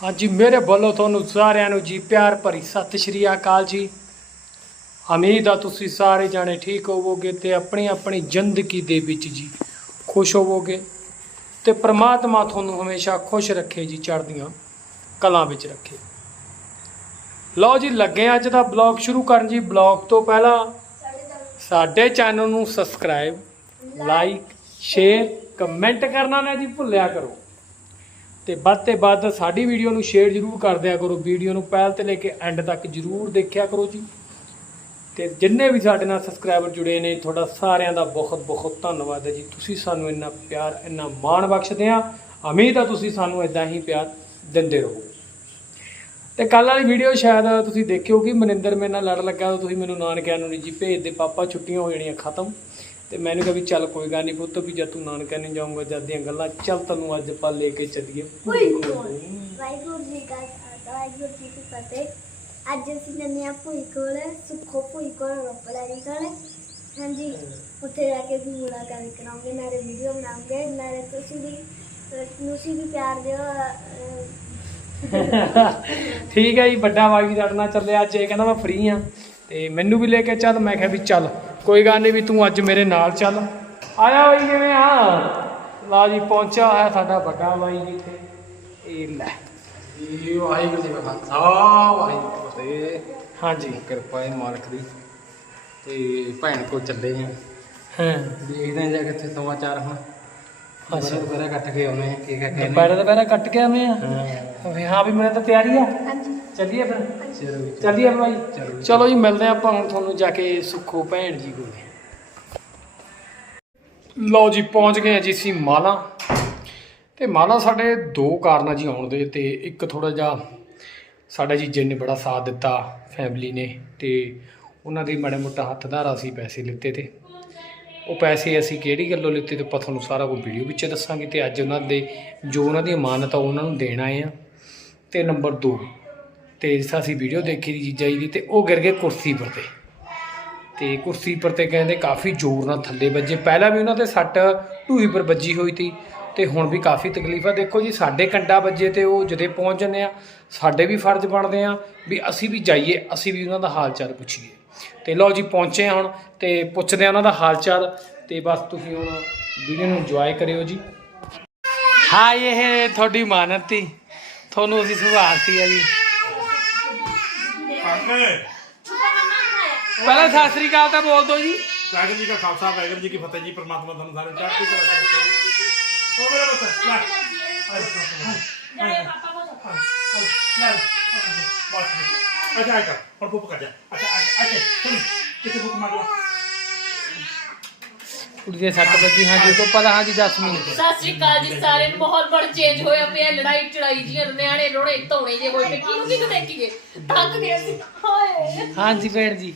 ਹਾਂਜੀ, ਮੇਰੇ ਵੱਲੋਂ ਤੁਹਾਨੂੰ ਸਾਰਿਆਂ ਨੂੰ ਜੀ ਪਿਆਰ ਭਰੀ ਸਤਿ ਸ਼੍ਰੀ ਅਕਾਲ ਜੀ। ਉਮੀਦ ਆ ਤੁਸੀਂ ਸਾਰੇ ਜਾਣੇ ਠੀਕ ਹੋਵੋਗੇ ਤੇ ਆਪਣੀ ਆਪਣੀ ਜ਼ਿੰਦਗੀ ਦੇ ਵਿੱਚ ਜੀ ਖੁਸ਼ ਹੋਵੋਗੇ ਤੇ ਪ੍ਰਮਾਤਮਾ ਤੁਹਾਨੂੰ ਹਮੇਸ਼ਾ ਖੁਸ਼ ਰੱਖੇ ਜੀ, ਚੜ੍ਹਦੀਆਂ ਕਲਾਂ ਵਿੱਚ ਰੱਖੇ। ਲਓ ਜੀ, ਲੱਗੇ ਅੱਜ ਦਾ ਬਲੌਗ ਸ਼ੁਰੂ ਕਰਨ ਜੀ। ਬਲੌਗ ਤੋਂ ਪਹਿਲਾਂ ਸਾਡੇ ਚੈਨਲ ਨੂੰ ਸਬਸਕ੍ਰਾਈਬ, ਲਾਈਕ, ਸ਼ੇਅਰ, ਕਮੈਂਟ ਕਰਨਾ ਨਾ ਜੀ ਭੁੱਲਿਆ ਕਰੋ। ਤੇ ਵੱਧ ਤੇ ਵੱਧ ਸਾਡੀ ਵੀਡੀਓ ਨੂੰ ਸ਼ੇਅਰ ਜ਼ਰੂਰ ਕਰ ਦਿਆ ਕਰੋ। ਵੀਡੀਓ ਨੂੰ ਪਹਿਲ ਤੇ ਲੈ ਕੇ ਐਂਡ ਤੱਕ ਜ਼ਰੂਰ ਦੇਖਿਆ ਕਰੋ ਜੀ। ਤੇ ਜਿੰਨੇ ਵੀ ਸਾਡੇ ਨਾਲ ਸਬਸਕ੍ਰਾਈਬਰ ਜੁੜੇ ਨੇ, ਤੁਹਾਡਾ ਸਾਰਿਆਂ ਦਾ ਬਹੁਤ ਬਹੁਤ ਧੰਨਵਾਦ ਹੈ ਜੀ। ਤੁਸੀਂ ਸਾਨੂੰ ਇੰਨਾ ਪਿਆਰ, ਇੰਨਾ ਮਾਣ ਬਖਸ਼ਦੇ ਆ। ਉਮੀਦ ਆ ਤੁਸੀਂ ਸਾਨੂੰ ਇਦਾਂ ਹੀ ਪਿਆਰ ਦਿੰਦੇ ਰਹੋ। ਤੇ ਕੱਲ ਵਾਲੀ ਵੀਡੀਓ ਸ਼ਾਇਦ ਤੁਸੀਂ ਦੇਖਿਓ ਕਿ ਮਨਿੰਦਰ ਮੇਰੇ ਨਾਲ ਲੜ ਲੱਗਾ ਤੁਸੀਂ ਮੈਨੂੰ ਨਾਨਕਿਆਂ ਨੂੰ ਨਹੀਂ ਜੀ ਭੇਜ ਦੇ ਪਾਪਾ ਛੁੱਟੀਆਂ ਹੋ ਜਾਣੀਆਂ, ਖਤਮ। ਤੇ ਮੈਨੂੰ ਕਿਹਾ ਵੀ ਚੱਲ ਕੋਈ ਗੱਲ ਨਹੀਂ ਪੁੱਤ ਵੀ ਜਦ ਤੂੰ ਨਾਨਕਿਆਂ ਨਹੀਂ ਜਾਊਂਗਾ ਜਦ ਦੀਆਂ ਗੱਲਾਂ ਚੱਲ ਤੈਨੂੰ ਅੱਜ ਆਪਾਂ ਲੈ ਕੇ ਚੱਲੀਏ। ਵਾਹਿਗੁਰੂ ਜੀ ਕਾ ਖਾਲਸਾ ਵਾਹਿਗੁਰੂ ਜੀ ਕੀ ਫਤਿਹ। ਅੱਜ ਅਸੀਂ ਜਾਂਦੇ ਹਾਂ ਭੂਈ ਕੋਲ ਸੁੱਖੋ ਭੂਈ ਕੋਲ ਰੋਪੜਾ ਜੀ ਕੋਲ। ਹਾਂਜੀ ਉੱਥੇ ਜਾ ਕੇ ਅਸੀਂ ਮੁਲਾਕਾਤ ਕਰਾਂਗੇ ਨਾਲੇ ਵੀਡੀਓ ਬਣਾਉਂਗੇ ਨਾਲੇ ਤੁਸੀਂ ਵੀ ਤੁਸੀਂ ਵੀ ਪਿਆਰ ਦਿਓ ਅਹ, ਠੀਕ ਹੈ ਜੀ ਵੱਡਾ ਬਾਈ ਵੀ ਸਾਡੇ ਨਾਲ ਚੱਲਿਆ ਅੱਜ ਇਹ ਕਹਿੰਦਾ ਮੈਂ ਫ੍ਰੀ ਆ ਤੇ ਮੈਨੂੰ ਵੀ ਲੈ ਕੇ ਚੱਲ ਮੈਂ ਕਿਹਾ ਵੀ ਚੱਲ। ਕੋਈ ਗੱਲ ਨਹੀਂ ਵੀ ਤੂੰ ਅੱਜ ਮੇਰੇ ਨਾਲ ਚੱਲ। ਆਇਆ ਬਾਈ ਕਿਵੇਂ ਆ? ਲਾ ਜੀ ਪਹੁੰਚਿਆ ਹੋਇਆ ਸਾਡਾ ਵੱਡਾ ਬਾਈ ਜੀ ਇੱਥੇ ਇਹ ਲੈ। ਜੀ ਵਾਹਿਗੁਰੂ ਜੀ ਕਾ ਖਾਲਸਾ ਵਾਹਿਗੁਰੂ ਜੀ ਹਾਂਜੀ। ਕਿਰਪਾ ਹੈ ਮਾਲਕ ਦੀ। ਤੇ ਭੈਣ ਕੋ ਚੱਲੇ ਆ। ਹਾਂ। ਦੇਖਦੇ ਆ ਜਾ ਕੇ ਇੱਥੇ ਸਮਾਚਾਰ ਹੁਣ। ਅੱਛਾ। ਦੁਪਹਿਰਾ ਕੱਟ ਕੇ ਆਉਨੇ ਆ। ਕੀ ਕਹਿ ਕਹਿੰਦੇ ਦੁਪਹਿਰੇ ਦੁਪਹਿਰੇ ਕੱਟ ਕੇ ਆਵੇਂ ਆ? ਹਾਂ ਵੀ ਹਾਂ ਵੀ ਮੇਰੇ ਤਾਂ ਤਿਆਰੀ ਆ। ਹਾਂਜੀ। ਚੱਲੀਏ ਫਿਰ? ਚਲੋ ਵੀ ਚੱਲੀਏ ਫਿਰ ਬਾਈ ਚਲੋ। ਚਲੋ ਜੀ ਮਿਲਦੇ ਆਪਾਂ ਹੁਣ ਤੁਹਾਨੂੰ ਜਾ ਕੇ ਸੁੱਖੋ ਭੈਣ ਜੀ ਕੋਲ। ਲਓ ਜੀ ਪਹੁੰਚ ਗਏ ਆ ਜੀ ਅਸੀਂ ਮਾਲਾ। ਤੇ ਮਾਲਾ ਸਾਡੇ ਦੋ ਕਾਰਨਾਂ ਜੀ ਆਉਣ ਦੇ ਤੇ ਇੱਕ ਥੋੜਾ ਜਿਹਾ ਸਾਡਾ ਜੀਜੇ ਨੇ ਬੜਾ ਸਾਥ ਦਿੱਤਾ ਫੈਮਿਲੀ ਨੇ ਤੇ ਉਹਨਾਂ ਦੀ ਮਾੜੇ ਮੋਟਾ ਹੱਥ ਧਾਰਾ ਸੀ ਪੈਸੇ ਲਿੱਤੇ ਤੇ। ਉਹ ਪੈਸੇ ਅਸੀਂ ਕਿਹੜੀ ਗੱਲੋਂ ਲਿੱਤੇ ਤੇ ਆਪਾਂ ਤੁਹਾਨੂੰ ਸਾਰਾ ਕੁਝ ਵੀਡੀਓ ਵਿੱਚ ਦੱਸਾਂਗੇ ਤੇ ਅੱਜ ਉਹਨਾਂ ਦੇ ਜੋ ਉਹਨਾਂ ਦੀ ਅਮਾਨਤ ਆ ਉਹਨਾਂ ਨੂੰ ਦੇਣ ਆਏ ਆ। ਤੇ ਨੰਬਰ 2 ਤੇ ਜਿਸ ਅਸੀਂ ਵੀਡੀਓ ਦੇਖੀ ਦੀ ਜੀਜਾ ਜੀ ਦੀ ਤੇ ਉਹ ਗਿਰ ਗਏ ਕੁਰਸੀ ਪਰ ਤੇ। ਤੇ ਕੁਰਸੀ ਪਰ ਤੇ ਕਹਿੰਦੇ ਕਾਫੀ ਜ਼ੋਰ ਨਾਲ ਥੱਲੇ ਵੱਜੇ। ਪਹਿਲਾਂ ਵੀ ਉਹਨਾਂ ਤੇ ਸੱਟ ਢੂਈ ਪਰ ਵੱਜੀ ਹੋਈ ਸੀ ਤੇ ਹੁਣ ਵੀ ਕਾਫੀ ਤਕਲੀਫ ਆ। ਦੇਖੋ ਜੀ, ਸਾਡੇ ਕੰਡਾ ਵੱਜੇ ਤੇ ਉਹ ਜਦੇ ਪਹੁੰਚ ਜਾਂਦੇ ਆ, ਸਾਡੇ ਵੀ ਫਰਜ਼ ਬਣਦੇ ਆ ਵੀ ਅਸੀਂ ਵੀ ਜਾਈਏ, ਅਸੀਂ ਵੀ ਉਹਨਾਂ ਦਾ ਹਾਲ ਚਾਲ ਪੁੱਛੀਏ। ਤੇ ਲਓ ਜੀ, ਪਹੁੰਚੇ ਹੁਣ ਤੇ ਪੁੱਛਦੇ ਆ ਉਹਨਾਂ ਦਾ ਹਾਲ ਚਾਲ ਤੇ ਬਸ ਤੁਸੀਂ ਹੁਣ ਵੀਡੀਓ ਨੂੰ ਇੰਜੋਏ ਕਰਿਓ ਜੀ। ਹਾਂ, ਇਹ ਤੁਹਾਡੀ ਮਾਨਤ ਸੀ ਤੁਹਾਨੂੰ ਅਸੀਂ ਸੁਭਾਲਤੀ ਆ ਜੀ। ਪਹਿਲਾਂ ਸਤਿ ਸ੍ਰੀ ਅਕਾਲ ਤਾਂ ਬੋਲ ਦਿਓ ਜੀ ਵਾਹਿਗੁਰੂ ਜੀ ਕਾ ਖਾਲਸਾ ਵਾਹਿਗੁਰੂ ਜੀ ਕੀ ਫਤਿਹ ਜੀ ਪ੍ਰਮਾਤਮਾ ਤੁਹਾਨੂੰ ਸਾਰਿਆਂ ਨੂੰ ਚੜ੍ਹਦੀ ਕਲਾ ਚ ਰੱਖੇ ਉਹ ਮੇਰਾ ਬੱਚਾ ਲੈ ਲੈ ਲੈ ਬਸ ਅੱਛਾ ਆਇਆ ਹੁਣ ਪੁੱਪ ਕਰ ਜਾ ਅੱਛਾ ਅੱਛਾ ਸੁਣ ਕਿੱਥੇ ਪੁੱਪ ਮਾਰ ਲਾ ਕੁੜੀ ਦੇ ਸੱਟ ਵੱਜੀ ਹਾਂ ਜੀ ਤੋਂ ਪਹਿਲਾਂ ਹਾਂ ਜੀ। 10 ਮਿੰਟ ਸਤਿ ਸ਼੍ਰੀ ਅਕਾਲ ਜੀ ਸਾਰਿਆਂ ਨੂੰ ਬਹੁਤ ਬੜਾ ਚੇਂਜ ਹੋਇਆ ਪਿਆ ਲੜਾਈ ਚੜਾਈ ਜੀ ਨਿਆਣੇ ਰੋਣੇ ਧੋਣੇ ਜੇ ਹੋਏ ਪਏ ਕਿਹਨੂੰ ਕਿਹਨੂੰ ਦੇਖੀਏ? ਥੱਕ ਗਏ ਸੀ ਹਾਏ। ਹਾਂ ਜੀ। ਭੈਣ ਜੀ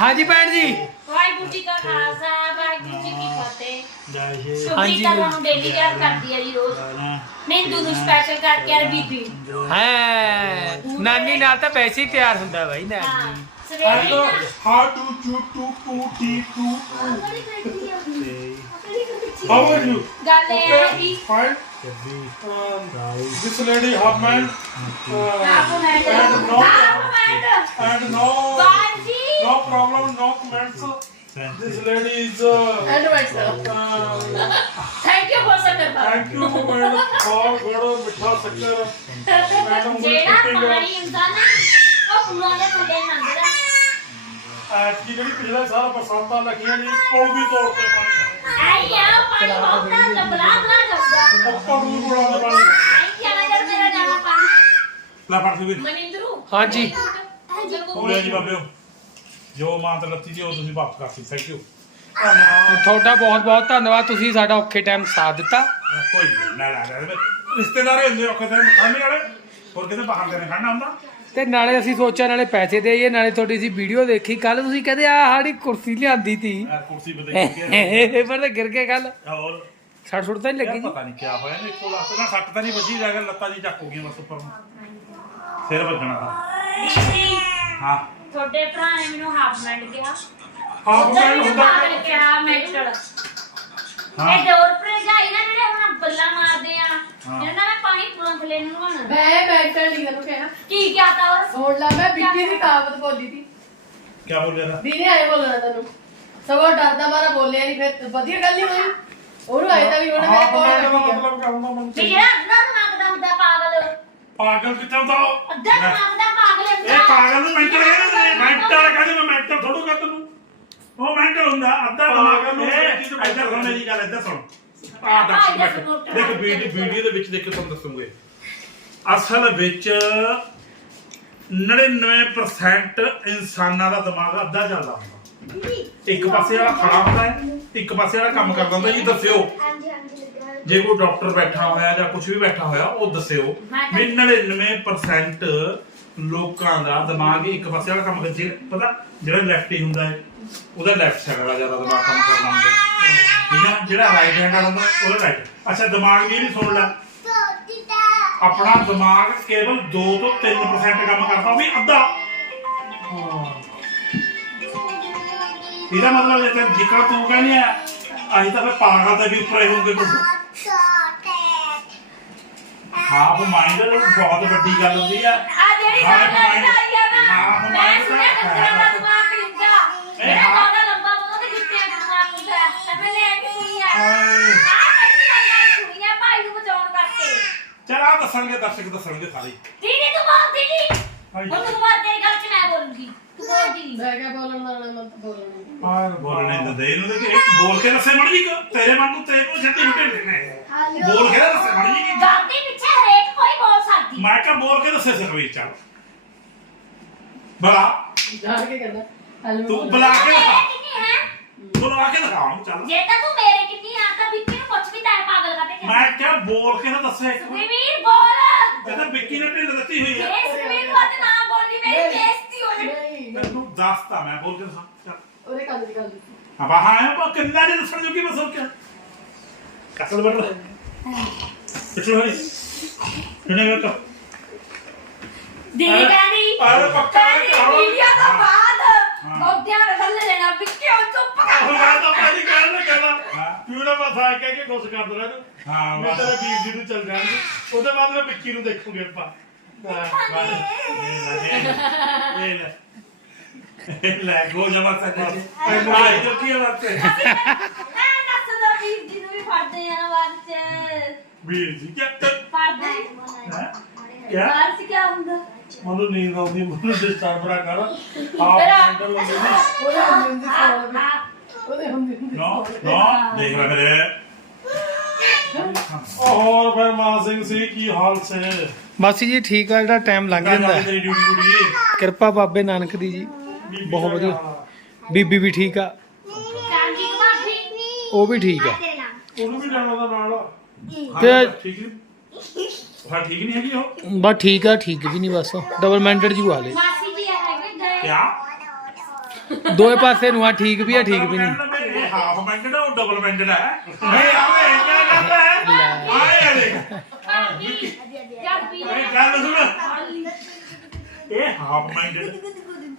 ਹਾਂ ਜੀ ਭੈਣ ਜੀ। ਵਾਹਿਗੁਰੂ ਜੀ ਕਾ ਖਾਲਸਾ ਵਾਹਿਗੁਰੂ ਜੀ ਕੀ ਫਤਿਹ। ਜੈ ਹਾਂਜੀ। ਤਾਂ ਤੁਹਾਨੂੰ ਡੇਲੀ ਪਿਆਰ ਕਰਦੀ ਆ ਜੀ ਰੋਜ਼। ਨਿੰਦੂ ਨੂੰ ਸਪੈਸ਼ਲ ਕਰਕੇ ਯਾਰ ਬੀਬੀ ਹੈ ਨਾਨੀ ਨਾਲ ਤਾਂ ਵੈਸੇ ਹੀ ਪਿਆਰ ਹੁੰਦਾ ਬਾਈ ਨਾਨੀ। ਹੀ। how do you do to t to to how are you? Okay fine. Um, this lady half man. Uh, and no and no no problem no comments. This lady is uh, uh, thank you for such a. thank you madam. For good mithas sakar madam. जेड़ा हमारी इंसान ਉਹ ਪੂਰਾ ਦੇ ਮੁੰਡੇ ਮੰਗਦਾ ਐਤਕੀ ਜਿਹੜੀ ਪਿਛਲੇ ਸਾਲ ਬਰਸਾਤਾਂ ਲੱਗੀਆਂ ਜੀ ਪੁਲ ਵੀ ਤੋੜ ਤੇ ਪਾਣੀ ਆਈ ਆ ਪਾਣੀ ਬਹੁਤ ਨਾ ਬਲਾ ਬਲਾ ਕਰਦਾ ਉੱਪਰ ਨੂੰ ਕੋਲਾਂ ਦੇ ਪਾਣੀ। ਆਈ ਜਾਣਾ ਜਦ ਮੇਰਾ ਜਾਣਾ ਪਾਣੀ ਲੈ ਫੜ ਸੀ ਵੀ। ਮਨਿੰਦਰੂ। ਹਾਂ ਜੀ ਹੋਲੇ ਜੀ ਬਾਬਿਓ। ਜੋ ਮਾਂ ਤੇ ਲੱਤੀ ਜੀ ਉਹ ਤੁਸੀਂ ਵਾਪਸ ਕਰਤੀ। ਥੈਂਕ ਯੂ ਤੁਹਾਡਾ ਬਹੁਤ ਬਹੁਤ ਧੰਨਵਾਦ। ਤੁਸੀਂ ਸਾਡਾ ਔਖੇ ਟਾਈਮ ਸਾਥ ਦਿੱਤਾ। ਕੋਈ ਨੀ, ਨਾ ਨਾ ਰਿਸ਼ਤੇਦਾਰ ਹੁੰਦੇ ਔਖੇ ਤੇ ਖਾਣੇ ਵਾਲੇ। ਹੋਰ ਕਿਤੇ ਬਾਹਰ ਦੇ ਨੇ ਹੁੰਦਾ? ਤੇ ਨਾਲੇ ਅਸੀਂ ਸੋਚਿਆ ਨਾਲੇ ਪੈਸੇ ਦੇਈਏ ਨਾਲੇ ਤੁਹਾਡੀ ਸੀ ਵੀਡੀਓ ਦੇਖੀ। ਕੱਲ ਤੁਸੀਂ ਕਹਿੰਦੇ ਆ ਸਾਡੀ ਕੁਰਸੀ ਲਿਆਂਦੀ ਤੀ। ਆਹ ਕੁਰਸੀ ਬਦੇ ਕੀ ਇਹ ਪਰ ਤਾਂ ਗਿਰ ਕੇ ਕੱਲ ਹੋਰ? ਸੱਟ ਸੁੱਟ ਤਾਂ ਨਹੀਂ ਲੱਗੀ ਯਾਰ ਜੀ? ਪਤਾ ਨਹੀਂ ਕੀ ਹੋਇਆ ਨੇ ਕੋਲ ਆਸ ਨਾ ਸੱਟ ਤਾਂ ਨਹੀਂ ਵੱਜੀ ਜਾ ਕੇ ਲੱਤਾਂ ਜੀ ਚੱਕ ਹੋ ਗਈਆਂ ਬਸ ਉੱਪਰ ਨੂੰ। ਸਿਰ ਵੱਜਣਾ ਤਾਂ। ਹਾਂ। ਤੁਹਾਡੇ ਭਰਾ ਨੇ ਮੈਨੂੰ ਹਾਫ ਮਿੰਟ ਕਿਹਾ। ਹਾਂ ਉਧਰ ਮੈਂ ਹੁੰਦਾ। ਕਿਹਾ ਮੈਂਟਲ ਹਾਂ। ਇਹ ਡੋਰ ਪਰ ਜਾਈ ਨਾ ਜਿਹੜੇ ਹੁਣ ਬੱਲਾ ਮਾਰਦੇ ਆ ਜਿਹੜਾ ਮੈਂ ਪਾਣੀ ਤੁਰੰਤ ਲੈਣ ਨੂੰ ਆਣਾ ਮੈਂ ਮੈਂਟਲ ਨਹੀਂ ਨੂੰ ਕਹਿਣਾ ਕੀ ਕਿਹਾ ਤਾ ਔਰ ਸੁਣ ਲਾ ਮੈਂ ਬਿੱਕੀ ਦੀ ਕਾਵਤ ਬੋਲੀ ਸੀ। ਕੀ ਬੋਲਿਆ ਨਾ ਦੀਨੇ ਆਏ ਬੋਲਣਾ ਤੈਨੂੰ। ਸਗੋਂ ਡਰਦਾ ਮਾਰਾ ਬੋਲਿਆ ਨਹੀਂ ਫਿਰ ਵਧੀਆ ਗੱਲ ਨਹੀਂ ਹੋਈ। ਉਹਨੂੰ ਆਏ ਤਾਂ ਵੀ ਉਹਨੇ ਮੇਰੇ ਕੋਲ ਰੱਖੀ ਆ। ਮਤਲਬ ਕਰਨਾ ਮਨ ਵੀ ਜਿਹੜਾ ਅੱਧਾ ਦਿਮਾਗ ਦਾ ਹੁੰਦਾ ਪਾਗਲ। ਪਾਗਲ ਕਿੱਥੇ ਹੁੰਦਾ ਉਹ? ਅੱਧਾ ਦਿਮਾਗ ਦਾ ਪਾਗਲ ਹੁੰਦਾ। ਇਹ ਪਾਗਲ ਨੂੰ ਮੈਂਟਲ ਕਹਿੰਦੇ ਮੈਂਟਲ ਕਹਿੰਦੇ ਮੈਂ ਮੈਂਟਲ ਥੋੜੂ ਕਰ ਤੈਨੂੰ ਉਹ ਮੈਂਟਲ ਹੁੰਦਾ ਅੱਧਾ ਦਿਮਾਗ ਨੂੰ ਇੱਧਰ ਸੁਣ ਮੇਰੀ ਗੱਲ ਇੱਧਰ ਸੁਣ। ਆ ਦੱਸ ਬੈਠ। ਦੇਖ ਵੀਡੀਓ ਵੀਡੀਓ ਦੇ ਵਿੱਚ ਦੇਖੋ ਤੁਹਾਨੂੰ ਦੱਸੂਗੇ। ਅਸਲ ਵਿੱਚ 99% ਇਨਸਾਨਾਂ ਦਾ ਦਿਮਾਗ ਅੱਧਾ ਚੱਲਦਾ ਹੁੰਦਾ। ਇੱਕ ਪਾਸੇ ਵਾਲਾ ਖੜਾ ਹੁੰਦਾ ਹੈ ਇੱਕ ਪਾਸੇ ਵਾਲਾ ਕੰਮ ਕਰਦਾ ਹੁੰਦਾ ਜੀ ਦੱਸਿਓ। ਜੇ ਕੋਈ ਡਾਕਟਰ ਬੈਠਾ ਹੋਇਆ ਜਾਂ ਕੁਝ ਵੀ ਬੈਠਾ ਹੋਇਆ ਉਹ ਦੱਸਿਓ। ਵੀ 99% ਲੋਕਾਂ ਦਾ ਦਿਮਾਗ ਇੱਕ ਪਾਸੇ ਵਾਲਾ ਕੰਮ ਕਰਦੇ ਪਤਾ ਜਿਹੜਾ ਲੈਫਟੀ ਹੁੰਦਾ ਹੈ ਉਹਦਾ ਲੈਫਟ ਸਾਈਡ ਵਾਲਾ ਜ਼ਿਆਦਾ ਦਿਮਾਗ ਕੰਮ ਕਰਦਾ ਹੁੰਦਾ। ਠੀਕ ਹੈ ਜਿਹੜਾ ਰਾਈਟ ਹੈਂਡ ਵਾਲਾ ਹੁੰਦਾ ਉਹਦਾ ਰਾਈਟ ਅੱਛਾ ਦਿਮਾਗ ਦੀ ਵੀ ਸੁਣ ਲੈ ਆਪਣਾ ਦਿਮਾਗ ਕੇਵਲ 2 ਤੋਂ 3% ਕੰਮ ਕਰਦਾ ਉਹ ਵੀ ਅੱਧਾ। ਇਹਦਾ ਮਤਲਬ ਇਹ ਕਿ ਜਿਕਰ ਤੂੰ ਕਹਿੰਦੀ ਆ ਅਸੀਂ ਤਾਂ ਫਿਰ ਪਾਗਲ ਦੇ ਵੀ ਉੱਪਰ ਹੋਊਗੇ ਕੁਝ ਹਾਫ ਮਾਈਂਡ ਬਹੁਤ ਵੱਡੀ ਗੱਲ ਹੁੰਦੀ ਆ। ਹਾਂ, ਗੱਲ ਹਾਂ, ਆਈ ਆ ਹਾਂ, ਨਾ ਹਾਂ, ਮੈਂ ਹਾਂ, ਸੁਣਿਆ ਹਾਂ, ਕੰਜਰਾਂ ਦਾ ਹਾਂ। ਦਿਮਾਗ ਜਿਹੜਾ ਹਾਂ। ਬਾਗਾ ਲੰਬਾ ਬੋਲਦਾ ਤੇ ਜੁੱਤਿਆਂ ਦਾ ਦਿਮਾਗ ਹੁੰਦਾ ਤਾਂ ਮੈਂ ਲੈ ਕੇ ਸੁਣੀ ਆ ਹਾਏ। ਆ ਕਿਹੜੀ ਗੱਲ ਸੁਣੀਆਂ ਭਾਈ ਨੂੰ ਬਚਾਉਣ ਕਰਕੇ ਚਲ ਆ ਦੱਸਣਗੇ ਦਰਸ਼ਕ ਦੱਸਣਗੇ ਸਾਰੇ ਦੀਦੀ ਤੂੰ ਬੋਲਦੀ ਨਹੀਂ ਹਾਏ। ਹੁਣ ਤੂੰ ਬਾਤ ਤੇਰੀ ਗੱਲ ਚ ਮੈਂ ਬੋਲੂੰਗੀ ਤੂੰ ਬੋਲਦੀ ਨਹੀਂ ਮੈਂ ਕਿਹਾ ਬੋਲਣ ਦਾ ਮੈਂ ਤਾਂ ਬੋਲਣਾ ਨਹੀਂ। ਹਾਂ ਬੋਲਣੇ ਦਿੰਦੇ ਇਹਨੂੰ ਤੇ ਬੋਲ ਕੇ ਦੱਸੇ ਮੜ ਜੀ ਤੇਰੇ ਵਾਂਗੂ ਤੇਰੇ ਕੋਲ ਛੱਡੀ ਹੁੱਟੇ ਨੇ ਬੋਲ ਕੇ ਤਾਂ ਦੱਸੇ ਮੜ ਜੀ ਗੱਲ ਦੇ ਪਿੱਛੇ ਹਰੇਕ ਕੋਈ ਬੋਲ ਸਕਦੀ ਮੈਂ ਕਿਹਾ ਬੋਲ ਕੇ ਦੱਸੇ ਸੁਖਵੀਰ ਚੱਲ ਬਲਾ ਜਾਣ ਕੇ ਕਹਿੰਦਾ ਹਲ ਤੂੰ ਬੁਲਾ ਕੇ ਮੇਰੇ ਦਿਖਾ ਕਿੰਨੀ ਹੈ ਬੁਲਾ ਕੇ ਦਿਖਾਉਂ ਚੱਲ ਜੇ ਤਾਂ ਤੂੰ ਮੇਰੇ ਕਿੰਨੀ ਆ ਤਾਂ ਵਿੱਕੀ ਨੂੰ ਪੁੱਛ ਵੀ ਤਾਂ ਪਾਗਲ ਕਰਦੇ ਮੈਂ ਕਿਹਾ ਬੋਲ ਕੇ ਤਾਂ ਦੱਸੇ ਸੁਖਵੀਰ ਬੋਲ ਜਦੋਂ ਵਿੱਕੀ ਨੇ ਢਿੱਡ ਦਿੱਤੀ ਹੋਈ ਆ ਇਹ ਸੁਖਵੀਰ ਨੂੰ ਅੱਜ ਨਾ ਬੋਲੀ ਮੇਰੀ ਬੇਇੱਜ਼ਤੀ ਹੋ ਜਾਣੀ ਨਹੀਂ ਤੈਨੂੰ ਦੱਸਤਾ ਮੈਂ ਬੋਲ ਕੇ ਦੱਸਾਂ ਚੱਲ ਉਹਦੇ ਕੰਨ ਦੀ ਗੱਲ ਹਾਂ ਬਾਹਾਂ ਆਇਆ ਪਾ ਕਿੰਨਾ ਦੇ ਦੱਸਣ ਜੋਗੀ ਬਸ ਹੋ ਗਿਆ ਕਸਲ ਬੜ ਰਿਹਾ ਪਿੱਛੇ ਹੋਈ ਕਿਹਨੇ ਵੇਖ ਦੀਦੀ ਕਹਿੰਦੀ ਪਰ ਪੱਕਾ ਕਹਿੰਦੀ ਵੀਡੀਓ ਤੋਂ ਬਾਅਦ ਗੋਡਿਆਂ ਨਾਲ ਥੱਲੇ ਲੈਣਾ ਵਿੱਕੀ ਉਹ ਚੁੱਪ ਕਰ ਮੈਂ ਤਾਂ ਪਹਿਲੀ ਕਹਿਣ ਨਾ ਕਹਿਣਾ। ਹਾਂ। ਤੂੰ ਨਾ ਮਸਾ ਕਹਿ ਕੇ ਕੁਛ ਕਰ ਦੇਣਾ ਤੂੰ। ਹਾਂ ਮੈਂ ਤੇਰੇ ਵੀਰ ਜੀ ਨੂੰ ਚੱਲ ਜਾਣਗੇ। ਉਹਦੇ ਬਾਅਦ ਮੈਂ ਵਿੱਕੀ ਨੂੰ ਦੇਖੂਗੇ ਆਪਾਂ। ਲੈ ਇਹ ਲੈ ਗੋ ਜਮਾ ਸਕ ਆ ਇਧਰ ਕੀ ਬਾਤ ਹੈ ਮੈਂ ਦੱਸਦਾ ਵੀਰ ਜੀ ਨੂੰ ਵੀ ਫੜਦੇ ਆ ਬਾਅਦ ਚ। ਵੀਰ ਜੀ ਕੀ ਕਰ ਫੜਦੇ ਕਿਆ? ਬਾਅਦ ਚ ਕੀ ਹੁੰਦਾ? ਮੈਨੂੰ ਨੀਂਦ ਆਉਂਦੀ ਮੈਨੂੰ ਡਿਸਟਰਬ ਨਾ ਕਰ ਆਪ ਮੈਂਟਲ ਹੁੰਦੀ ਨੀ। ਉਹਦੇ ਹੁੰਦੇ ਹੁੰਦੇ। ਉਹਦੇ ਹੁੰਦੇ ਹੁੰਦੇ ਨੋ ਨੋ ਦੇਖ ਲੈ ਮੇਰੇ। ਉਹ ਹੋਰ ਫਿਰ ਮਾਨ ਸਿੰਘ ਸੀ ਕੀ ਹਾਲ ਸੇ? ਮਾਸੀ ਜੀ ਠੀਕ ਆ ਜਿਹੜਾ ਟਾਈਮ ਲੰਘ ਜਾਂਦਾ। ਹੈ। ਤੇਰੀ ਡਿਊਟੀ ਡਿਊਟੀ ਕਿਰਪਾ ਬਾਬੇ ਨਾਨਕ ਦੀ ਜੀ। ਬਹੁਤ ਵਧੀਆ। ਬੀਬੀ ਵੀ ਠੀਕ ਆ। ਉਹ ਵੀ ਠੀਕ ਆ। ਉਹਨੂੰ ਵੀ ਜਾਣਾ ਦਾ ਨਾਲ। ਤੇ ਠੀਕ ਨਹੀਂ ਹਾਂ ਠੀਕ ਨਹੀਂ ਹੈਗੀ ਉਹ? ਬਸ ਠੀਕ ਆ ਠੀਕ ਵੀ ਨਹੀਂ ਬਸ ਡਬਲ ਮੈਂਟਡ ਜੂ ਹਾਲੇ ਮਾਸੀ ਜੀ ਹੈਗੇ ਗਏ ਕਿਆ? ਦੋਏ ਪਾਸੇ ਨੂੰ ਆ ਠੀਕ ਵੀ ਆ ਠੀਕ ਵੀ ਨਹੀਂ। ਇਹ ਹਾਫ ਮੈਂਟਡ ਉਹ ਡਬਲ ਮੈਂਟਡ ਹੈ ਨਹੀਂ ਆਵੇ ਇਹ ਕਰਦਾ ਹੈ ਆਏ ਦੇਖ। ਭਾਬੀ ਜਦ ਵੀ ਇਹ ਗੱਲ ਸੁਣ। ਇਹ ਹਾਫ ਮਾਈਂਡਡ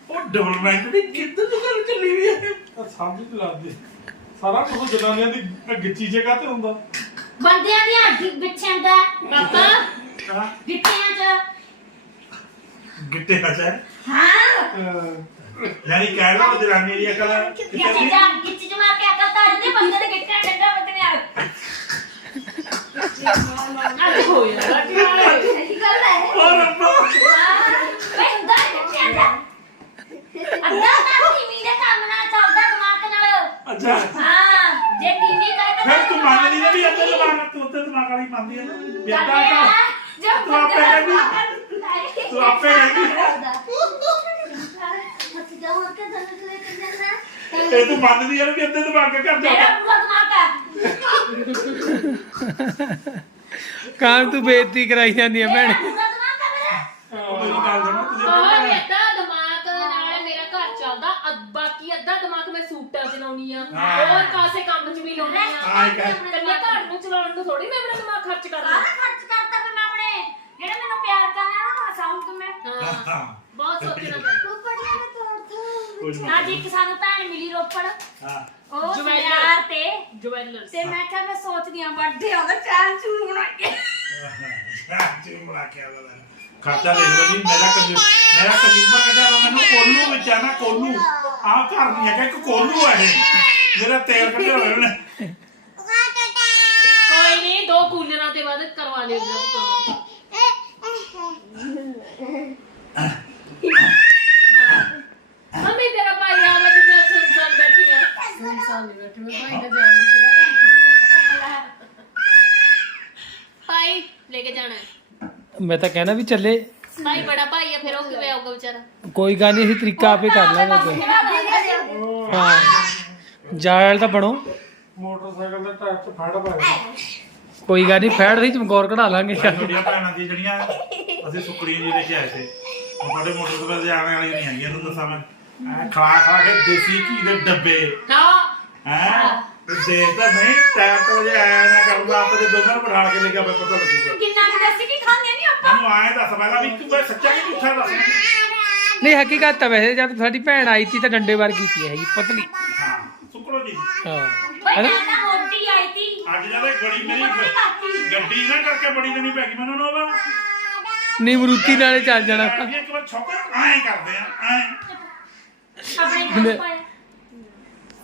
ਉਹ ਡਬਲ ਮਾਈਂਡਡ ਕਿੱਦਾਂ ਤੂੰ ਗੱਲ ਚੱਲੀ ਵੀ ਹੈ ਸਮਝ ਨਹੀਂ ਲੱਗਦੀ। ਸਾਰਾ ਕੁਝ ਜਨਾਨੀਆਂ ਦੀ ਗਿੱਚੀ ਜਗ੍ਹਾ ਤੇ ਹੁੰਦਾ? ਬੰਦਿਆਂ ਦੀਆਂ ਹੱਡੀ ਵਿੱਚਾਂ ਦਾ ਪਾਪਾ ਹਾਂ, ਗਿੱਟਿਆਂ ਚ। ਗਿੱਟੇ ਹਜਾ ਹਾਂ। ਯਾਨੀ ਕਹਿ ਲੋ ਜਨਾਨੀ ਦੀ ਅਕਲ ਗਿੱਚ ਜਾ ਗਿੱਚ ਜਮਾ ਕੇ ਅਕਲ ਤਾਂ ਜਾਂਦੇ ਬੰਦੇ ਦੇ ਗਿੱਟਿਆਂ ਡੰਡਾ ਬੰਦੇ ਆ ਅੱਜ ਹੋਇਆ ਇਹ ਗੱਲ ਹੈ। ਉਹ ਰੱਬਾ। ਵੇ ਹੁੰਦਾ ਗਿੱਟਿਆਂ ਦਾ। ਅੱਧਾ ਤਾਂ ਟੀਵੀ ਦੇ ਕੰਮ ਨਾਲ ਚੱਲਦਾ ਦਿਮਾਗ ਨਾਲ। ਅੱਛਾ। ਹਾਂ ਜੇ ਟੀਵੀ ਕਰੇ ਤਾਂ ਫਿਰ ਤੂੰ ਮੰਨਦੀ ਨਾ ਵੀ ਅੱਧੇ ਦਿਮਾਗ ਤੂੰ ਉੱਤੇ ਦਿਮਾਗ ਵਾਲੀ ਮੰਨਦੀ ਹੈ ਨਾ। ਵੀ ਅੱਧਾ ਅੱਧਾ ਜੋ ਤੂੰ ਆਪੇ ਕਹਿੰਦੀ ਤੂੰ ਆਪੇ ਕਹਿੰਦੀ ਇਹ ਤੂੰ ਮੰਨਦੀ ਹੈ ਨਾ ਵੀ ਅੱਧੇ ਦਿਮਾਗ ਕੇ ਘਰ ਮੇਰਾ ਜਾਂਦਾ ਪੂਰਾ ਦਿਮਾਗ ਹੈ ਕਾਂ ਤੂੰ ਬੇਇੱਜ਼ਤੀ ਕਰਾਈ ਜਾਂਦੀ ਆ ਭੈਣ? ਮੇਰਾ ਪੂਰਾ ਦਿਮਾਗ ਹੈ। ਮੇਰਾ ਉਹ ਮੇਰੀ ਗੱਲ ਸੁਣ ਤੁਸੀਂ ਹੋਰ ਅੱਧਾ ਦਿਮਾਗ ਨਾਲ ਮੇਰਾ ਘਰ ਚੱਲਦਾ। ਅੱਧ- ਬਾਕੀ ਅੱਧਾ ਦਿਮਾਗ ਮੈਂ ਸੂਟਾਂ ਚ ਲਾਉਣੀ ਆ। ਹੋਰ ਕਾਸੇ ਕੰਮ ਚ ਵੀ ਲਾਉਣੀ ਆ। ਕੱਲੇ ਘਰ ਨੂੰ ਚਲਾਉਣ ਨੂੰ ਥੋੜੀ ਮੈਂ ਆਪਣਾ ਦਿਮਾਗ ਖਰਚ ਕਰਨਾ। ਸਾਰਾ ਖਰਚ ਕਰਤਾ ਫਿਰ ਮੈਂ ਆਪਣੇ ਜਿਹੜੇ ਮੈਨੂੰ ਪਿਆਰ ਕਰਨਾ ਨਾ ਸਾਊਂਡ ਤੋਂ ਮੈਂ। ਹਾਂ ਹਾਂ। ਬਹੁਤ ਸੋਚਣਾ ਪੈਂਦਾ ਰੋਪੜੀਆਂ ਨੇ ਅੱਜ ਇੱਕ ਸਾਨੂੰ ਭੈਣ ਮਿਲੀ ਰੋਪੜ। ਹਾਂ। ਉਹ ਜਵੈਲਰ। ਸਜਾਰ ਤੇ। ਜਵੈਲਰਸ ਤੇ ਮੈਂ ਕਿਹਾ ਮੈਂ ਸੋਚਦੀ ਆ ਬਰਥਡੇ ਆਉਂਦਾ ਚਾਹ ਚੂਰ ਬਣਾ ਕੇ। ਬਣਾ ਕੇ ਆਦਾ ਖਾਤਾ ਦੇਖ ਲਓ ਜੀ ਮੇਰਾ ਕੰਜੂ ਮੇਰਾ ਕੰਜੂਮਾ ਕੱਢਿਆ ਵਾ ਮੈਨੂੰ ਕੋਲੂ ਵਿੱਚ ਆ ਨਾ ਕੋਲੂ। ਆ ਘਰ ਨਹੀਂ ਹੈਗਾ ਇੱਕ ਕੋਲੂ ਆ ਇਹ। ਮੇਰਾ ਤੇਲ ਕੱਢਿਆ ਹੋਇਆ ਉਹਨੇ ਕੋਈ ਨਹੀਂ ਦੋ ਕੂਲਰਾਂ ਤੇ ਬਾਅਦ ਕਰਵਾ ਲਿਓ ਜੀ। ਕੰਮ ਮੰਮੀ ਤੇਰਾ ਭਾਈ ਆ ਮੈਂ ਤੇ ਸੁਨਸਾਨ ਬੈਠੀ ਆ ਸੁਨਸਾਨ ਨਹੀਂ ਬੈਠੀ ਮੈਂ ਭਾਈ ਦਾ ਜਾਣ ਦੀ ਸਲਾਹ ਭਾਈ ਲੈ ਕੇ ਜਾਣਾ ਹੈ। ਮੈਂ ਤਾਂ ਕਹਿਣਾ ਵੀ ਚੱਲੇ। ਭਾਈ ਬੜਾ ਭਾਈ ਆ ਫਿਰ ਉਹ ਕਿਵੇਂ ਆਊਗਾ ਵਿਚਾਰਾ? ਕੋਈ ਗੱਲ ਨਹੀਂ ਅਸੀਂ ਤਰੀਕਾ ਆਪੇ ਕਰ ਲਾਂਗੇ ਹਾਂ। ਜਾਇਲ ਤਾਂ ਬਣੋ। ਮੋਟਰਸਾਈਕਲ ਦੇ ਟਾਇਰ 'ਚ ਫੜ ਪਾ ਕੋਈ ਗੱਲ ਨਹੀਂ ਫੈੜ ਸੀ ਚਮਕੌਰ ਕਢਾ ਲਾਂਗੇ। ਛੋਟੀਆਂ ਭੈਣਾਂ ਦੀ ਜਿਹੜੀਆਂ ਅਸੀਂ ਸੁਕਰੀਆਂ ਜੀ ਲੈ ਕੇ ਆਏ ਸੀ। ਉਹ ਤੁਹਾਡੇ ਮੋਟਰਸਾਈਕਲ ਤੇ ਆਉਣ ਵਾਲੀਆਂ ਨਹੀਂ ਹੈਗੀਆਂ ਤੁਹਾਨੂੰ ਦੱਸਾਂ ਮੈਂ। ਐਂ ਖਾ ਖਾ ਕੇ ਦੇਸੀ ਘੀ ਦੇ ਡੱਬੇ। ਹਾਂ ਹੈ? ਦੇਖਦਾ ਨਹੀਂ ਟਾਈਮ ਤੋਂ ਜੇ ਆਇਆ ਨਾ ਕਰਦਾ ਆਪਾਂ ਤੇ ਦੋਨਾਂ ਨੂੰ ਬਿਠਾ ਕੇ ਲੈ ਕੇ ਆਵੇ ਪਤਾ ਲੱਗੂਗਾ। ਕਿੰਨਾ ਕੁ ਦੱਸੀ ਕਿ ਖਾਂਦੇ ਨਹੀਂ ਆਪਾਂ? ਮੈਨੂੰ ਆਏ ਦੱਸ ਪਹਿਲਾਂ ਵੀ ਤੂੰ ਸੱਚਾ ਕਿ ਝੂਠਾ ਦੱਸ ਨਹੀਂ ਹਕੀਕਤ ਤਾਂ ਵੈਸੇ ਜਦ ਸਾਡੀ ਭੈਣ ਆਈ ਸੀ ਤਾਂ ਡੰਡੇ ਵਰਗੀ ਸੀ ਹੈਗੀ ਪਤਲੀ। ਹਾਂ ਸੁਕਰੋ ਜੀ। ਹਾਂ। ਭਾਈ ਹੈਨਾ? ਮੈਂ ਤਾਂ ਮੋਟੀ ਆਈ ਸੀ। ਅੱਜ ਜਦ ਇਹ ਗੜੀ ਮੇਰੀ ਗ- ਗੱਡੀ ਨਾ ਕਰਕੇ ਬੜੀ ਦੇਣੀ ਪੈ ਗਈ ਮੈਨੂੰ ਉਹਦਾ ਨਹੀਂ ਮਰੂਤੀ ਨਾਲੇ ਚੱਲ ਜਾਣਾ। ਇੱਕ ਵਾਰ ਛੋਕਰ ਐਂ ਕਰਦੇ ਆ ਐਂ ਆਪਣੇ ਘਰ ਚ ਪਾਇਆ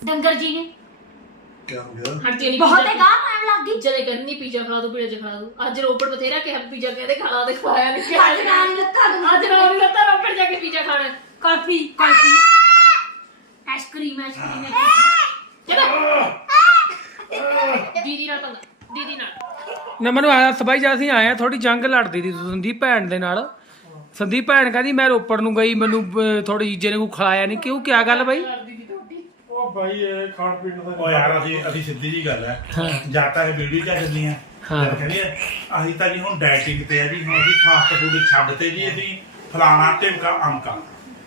ਡੰਗਰ ਜੀ ਨੇ। ਕੀ ਹੋ ਗਿਆ? ਬਹੁਤ ਗਾਹ ਲੱਗ ਗਈ। ਜਦੇ ਕਹਿੰਦੀ ਪੀਜ਼ਾ ਖਾ ਦੋ ਪੀਜ਼ਾ ਖਾ ਦੋ ਅੱਜ ਰੋਪੜ ਬਥੇਰਾ ਕਿਹਾ ਪੀਜ਼ਾ ਕਹਿੰਦੇ ਖਾਣਾ ਤੇ ਖਵਾਇਆ ਨਹੀਂ। ਅੱਜ ਨਾਲ ਲੱਗਾ ਦੂੰ ਅੱਜ ਰੋਣ ਲੱਤਾ ਰੋਪੜ ਜਾ ਕੇ ਪੀਜ਼ਾ ਖਾਣਾ। ਕਾਫੀ ਕਾਫੀ ਆਈਸਕ੍ਰੀਮ ਆਈਸਕ੍ਰੀਮ ਦੀਦੀ ਨਾਲ ਪੰਗਾ ਦੀਦੀ ਨਾਲ। ਨਾ ਮੈਨੂੰ ਆਇਆ ਸਬਾਈ ਜਦ ਅਸੀਂ ਆਏ ਥੋੜੀ ਜੰਗ ਲੜਦੀ ਸੀ ਸੰਦੀਪ ਭੈਣ ਦੇ ਨਾਲ। ਸੰਦੀਪ ਭੈਣ ਕਹਿੰਦੀ ਮੈਂ ਰੋਪੜ ਨੂੰ ਗਈ ਮੈਨੂੰ ਥੋੜੀ ਜੀਜੇ ਨੇ ਕੋ ਖਿਲਾਇਆ ਨਹੀਂ। ਕਿਉਂ ਕਿਆ ਗੱਲ ਬਾਈ? ਉਹ ਭਾਈ ਇਹ ਖਾਣ ਪੀਣ ਦਾ ਓ ਯਾਰ ਅਸੀਂ ਅਸੀਂ ਸਿੱਧੀ ਜੀ ਗੱਲ ਹੈ। ਹਾਂ। ਜਾਂ ਤਾਂ ਇਹ ਵੀਡੀਓ ਚ ਹਾਂ। ਕਹਿੰਦੇ ਆ, ਅਸੀਂ ਤਾਂ ਜੀ ਹੁਣ ਡਾਈਟਿੰਗ ਤੇ ਆ ਜੀ। ਹੁਣ ਅਸੀਂ ਫਾਸਟ ਫੂਡ ਛੱਡਤੇ ਜੀ ਅਸੀਂ ਫਲਾਣਾ ਢਿਮਕਾ ਅੰਕਾ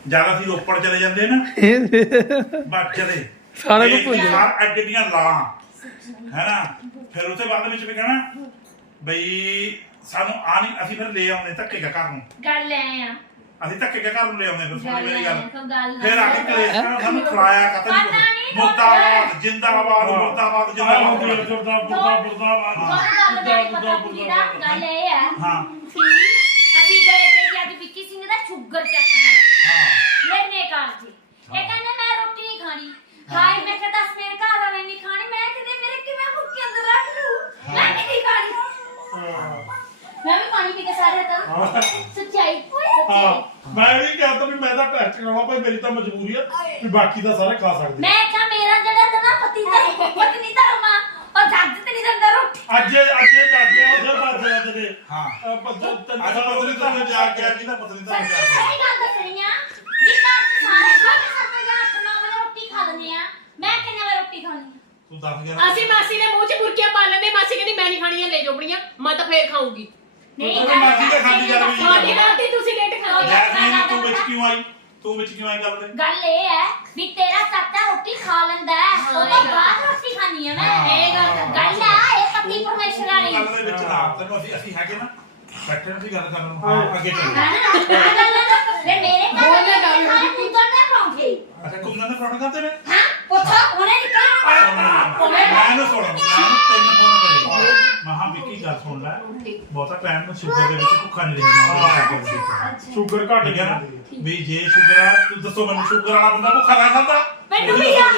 ਜਦ ਅਸੀਂ ਰੋਪੜ ਚਲੇ ਜਾਂਦੇ ਨਾ ਬੱਚਦੇ ਸਾਰਾ ਕੁਝ ਭੁੱਲ ਜਾਂਦੇ। ਸਾਰ ਐਡੀਆਂ ਲਾਂ ਹੈਨਾ? ਫਿਰ ਉਹਦੇ ਬਾਅਦ ਵਿੱਚ ਵੀ ਕਹਿਣਾ ਬਈ ਸਾਨੂੰ ਆ ਨਹੀਂ ਅਸੀਂ ਫਿਰ ਲੈ ਆਉਂਦੇ ਧੱਕੇ ਕਾ ਘਰ ਨੂੰ। ਗੱਲ ਐ ਆ। ਅਸੀਂ ਧੱਕੇ ਕਾ ਘਰ ਨੂੰ ਲੈ ਆਉਂਦੇ ਫਿਰ ਸੁਣ ਗੱਲ ਮੇਰੀ ਐ ਗੱਲ। ਤਾਂ ਗੱਲ ਫਿਰ ਆ ਕੇ ਕਲੇਸ਼ ਕਰਨਾ ਸਾਨੂੰ ਖਿਲਾਇਆ ਕਤਲ ਪਤਾ ਨਹੀਂ ਮੁਰਦਾਬਾਦ ਜਿੰਦਾਬਾਦ ਮੁਰਦਾਬਾਦ ਜਿੰਦਾਬਾਦ। ਗੱਲ ਪਤਾ ਪੁੱਜੀ ਦਾ ਗੱਲ ਇਹ ਆ ਹਾਂ। ਕਿ ਅਸੀਂ ਗਏ ਤੇ ਜੀ ਅੱਜ ਵਿੱਕੀ ਸਿੰਘ ਦਾ ਸ਼ੂਗਰ ਚੈੱਕ ਕਰਾਉਣਾ ਹਾਂ। ਮੇਰੇ ਨੇ ਕਾਰ ਜੀ। ਇਹ ਕਹਿੰਦੇ ਮੈਂ ਰੋਟੀ ਨਹੀਂ ਖਾਣੀ। ਹਾਏ ਮੈਂ ਕਿਹਾ ਦੱਸ ਮੇਰੇ ਘਰ ਵਾਲੇ ਨਹੀਂ ਖਾਣੀ। ਮੈਂ ਕਹਿੰਦੇ ਮੇਰੇ ਕਿਵੇਂ ਭੁੱਖੀ ਅੰਦਰ ਰੱਖ ਲੂ ਮੈਂ ਨਹੀਂ ਖਾਣੀ। ਮੈਂ ਵੀ ਪਾਣੀ ਪੀ ਕੇ ਸਾਰੇ ਤਾਂ ਸੱਚਾਈ ਹਾਂ। ਸੱਚਾਈ। ਮੈਂ ਵੀ ਕਹਿੰਦਾ ਵੀ ਮੈਂ ਤਾਂ ਟੈਸਟ ਕਰਾਉਣਾ ਭਾਈ ਮੇਰੀ ਤਾਂ ਮਜਬੂਰੀ ਆ ਵੀ ਬਾਕੀ ਤਾਂ ਸਾਰੇ ਖਾ ਸਕਦੇ ਮੈਂ ਕਿਹਾ ਮੇਰਾ ਜਿਹੜਾ ਤਾਂ ਨਾ ਪਤੀ ਦਾ ਪਤਨੀ ਧਰਮਾ ਉਹ ਜੱਜ ਤੇ ਨਹੀਂ ਦਿੰਦਾ ਰੋਟੀ। ਅੱਜ ਇਹ- ਅੱਜ ਇਹ ਕਰਦੇ ਆ ਉਧਰ ਬਾਅਦ ਦੇ ਦੇ ਹਾਂ। ਪਤਾ ਤਿੰਨ ਅੱਜ ਪਤਨੀ ਤਾਂ ਜਾ ਕੇ ਆ ਕਿਹਦਾ ਪਤਨੀ ਤਾਂ ਸੱਚੀ ਜਾ ਕੇ ਸਹੀ ਗੱਲ ਦੱਸਣੀ ਆ ਵੀ ਘਰ 'ਚ ਸਾਰੇ ਸਾਢੇ ਸੱਤ ਵਜੇ ਅੱਠ ਨੌ ਵਜੇ ਰੋਟੀ ਖਾ ਲੈਂਦੇ ਆ। ਮੈਂ ਕਿੰਨੇ ਵਜੇ ਰੋਟੀ ਖਾਣੀ ਆ? ਤੂੰ ਦੱਸ ਗਿਆ ਅਸੀਂ ਮਾਸੀ ਦੇ ਮੂੰਹ 'ਚ ਬੁਰਕੀਆਂ ਪਾ ਲੈਂਦੇ ਮਾਸੀ ਕਹਿੰਦੀ ਮੈਂ ਨਹੀਂ ਖਾਣੀਆਂ ਲੈ ਜਾਓ ਮੈਂ ਤਾਂ ਫੇਰ ਖਾਊਂਗੀ। ਨਹੀਂ ਉਹਦੇ ਮਾਸੀ ਦੇ ਖਾਂਦੀ ਗੱਲ ਵੀ ਤੁਹਾਡੀ ਰਾਤੀ ਤੁਸੀਂ ਲੇਟ ਖਾਂਦੇ ਜੈਸਮੀਨ ਤੂੰ ਵਿੱਚ ਕਿਉਂ ਆਈ ਤੂੰ ਵਿੱਚ ਕਿਉਂ ਆਈ ਗੱਲ ਤੇ ਗੱਲ ਇਹ ਹੈ ਵੀ ਤੇਰਾ ਚਾਚਾ ਰੋਟੀ ਖਾ ਲੈਂਦਾ ਹੈ ਹਾਂ, ਉਹ ਤੋਂ ਬਾਅਦ ਰੋਟੀ ਖਾਣੀ ਹੈ ਮੈਂ ਇਹ ਗੱਲ ਗੱਲ ਹੈ ਇਹ ਪਤੀ ਪਰਮੇਸ਼ਰ ਵਾਲੀ ਗੱਲ ਦੇ ਵਿੱਚ ਨਾ ਤੈਨੂੰ ਅਸੀਂ ਅਸੀਂ ਹੈਗੇ ਨਾ ਬੈਠੇ ਨੂੰ ਅਸੀਂ ਗੱਲ ਕਰਨ ਨੂੰ ਹਾਂ ਅੱਗੇ ਚੱਲੋ ਹੈ ਨਾ ਗੱਲ ਨਾ ਲੈ ਮੇਰੇ ਘਰ ਬੋਲ ਨਾ ਦੇ ਗੱਲ ਸਾਰੇ ਕੁੰਦਨ ਦੇ ਪਰੌਂਠੇ ਅੱਛਾ ਕੁੰਨਾਂ ਦੇ ਫੋਨ ਕਰਦੇ ਨੇ ਹਾਂ ਪੁੱਛੋ ਉਹਨੇ ਨਿਕਲਣਾ ਮੈਂ ਨਾ ਸੁਣ ਮੈਂ ਉਹਨੂੰ ਤਿੰਨ ਫੋਨ ਕਰੇ ਮਹਾ ਵਿੱਕੀ ਗੱਲ ਸੁਣ ਲੈ। ਬਹੁਤਾ ਟਾਈਮ ਨੂੰ ਸ਼ੂਗਰ ਦੇ ਵਿੱਚ ਭੁੱਖਾ ਨਹੀਂ ਰਹਿਣਾ। ਸ਼ੂਗਰ ਘਟ ਠੀਕ ਹੈ ਨਾ? ਗਿਆ ਵੀ ਜੇ ਸ਼ੂਗਰ ਆ ਤੂੰ ਦੱਸੋ ਮੈਨੂੰ ਸ਼ੂਗਰ ਵਾਲਾ ਬੰਦਾ ਭੁੱਖਾ ਰਹਿ ਸਕਦਾ? ਮੈਨੂੰ ਵੀ ਆ।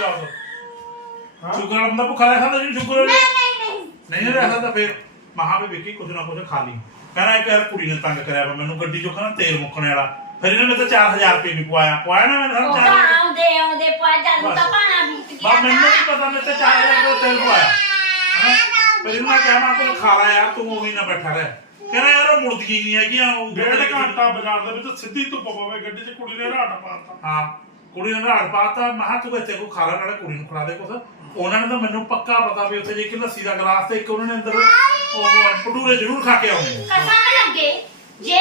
ਸ਼ੂਗਰ ਵਾਲਾ ਬੰਦਾ ਭੁੱਖਾ ਰਹਿ ਸਕਦਾ ਜੀ ਸ਼ੂਗਰ ਨਹੀਂ ਵਾਲਾ ਨਹੀਂ ਨਹੀਂ। ਨਹੀਂ ਰਹਿ ਸਕਦਾ ਫਿਰ। ਮਹਾ ਵੀ ਵਿੱਕੀ ਕੁਝ ਨਾ ਕੁਝ ਖਾ ਲਈ। ਕਹਿੰਦਾ ਇੱਕ ਯਾਰ ਕੁੜੀ ਨੇ ਤੰਗ ਕਰਿਆ ਵਾ ਮੈਨੂੰ ਗੱਡੀ ਚੋਂ ਕਹਿੰਦਾ ਤੇਲ ਮੁੱਕਣੇ ਵਾਲਾ। ਫਿਰ ਇਹਨੇ ਮੈਨੂੰ ਤਾਂ 4000 ਰੁਪਏ ਵੀ ਪਵਾਇਆ। ਪਵਾਇਆ ਨਾ ਮੈਨੂੰ ਉਹ ਤਾਂ 4000 ਆਉਂਦੇ ਆਉਂਦੇ ਪਾ ਜਾਨੂੰ ਤਾਂ ਪਾਣਾ ਬੀਤ ਬਾ ਗਿਆ ਮੈਨੂੰ ਤਾਂ। ਨਹੀਂ ਪਤਾ ਮੈਂ ਤੇ 4000 ਰੁਪਏ ਤੇਲ ਪਵਾਇਆ। ਹੈਂ? ਫਿਰ ਇਹਨੂੰ ਮੈਂ ਕਿਹਾ ਮੈਂ ਕੁਝ ਖਾ ਲਾ ਯਾਰ ਤੂੰ ਉਹੀ ਨਾ ਬੈਠਾ ਰਹਿ। ਕਹਿੰਦਾ ਯਾਰ ਉਹ ਮੁੜਦੀ ਨਹੀਂ ਹੈਗੀ ਆ ਉਹ ਡੇਢ ਘੰਟਾ ਬਾਜ਼ਾਰ ਦੇ ਵਿੱਚ ਸਿੱਧੀ ਧੁੱਪ ਪਵੇ ਗੱਡੀ 'ਚ ਕੁੜੀ ਨੇ ਰਾਟ ਪਾਤਾ। ਹਾਂ ਕੁੜੀ ਨੇ ਰਾੜ ਪਾਤਾ ਮੈਂ ਕਿਹਾ ਤੂੰ ਇੱਥੇ ਕੋ ਖਾ ਲੈ ਨਾਲੇ ਕੁੜੀ ਨੂੰ ਖਿਲਾ ਦੇ ਕੁਛ। ਉਹਨਾਂ ਨੇ ਤਾਂ ਮੈਨੂੰ ਪੱਕਾ ਪਤਾ ਵੀ ਉੱਥੇ ਜੇ ਕਿ ਲੱਸੀ ਦਾ ਗਲਾਸ ਤੇ ਇੱਕ ਉਹਨਾਂ ਨੇ ਅੰਦਰ ਉਹ ਭਟੂਰੇ ਜ਼ਰੂਰ ਖਾ ਕੇ ਆਉਣੇ। ਆ। ਕਸਾਂ ਲੱਗੇ। ਜੇ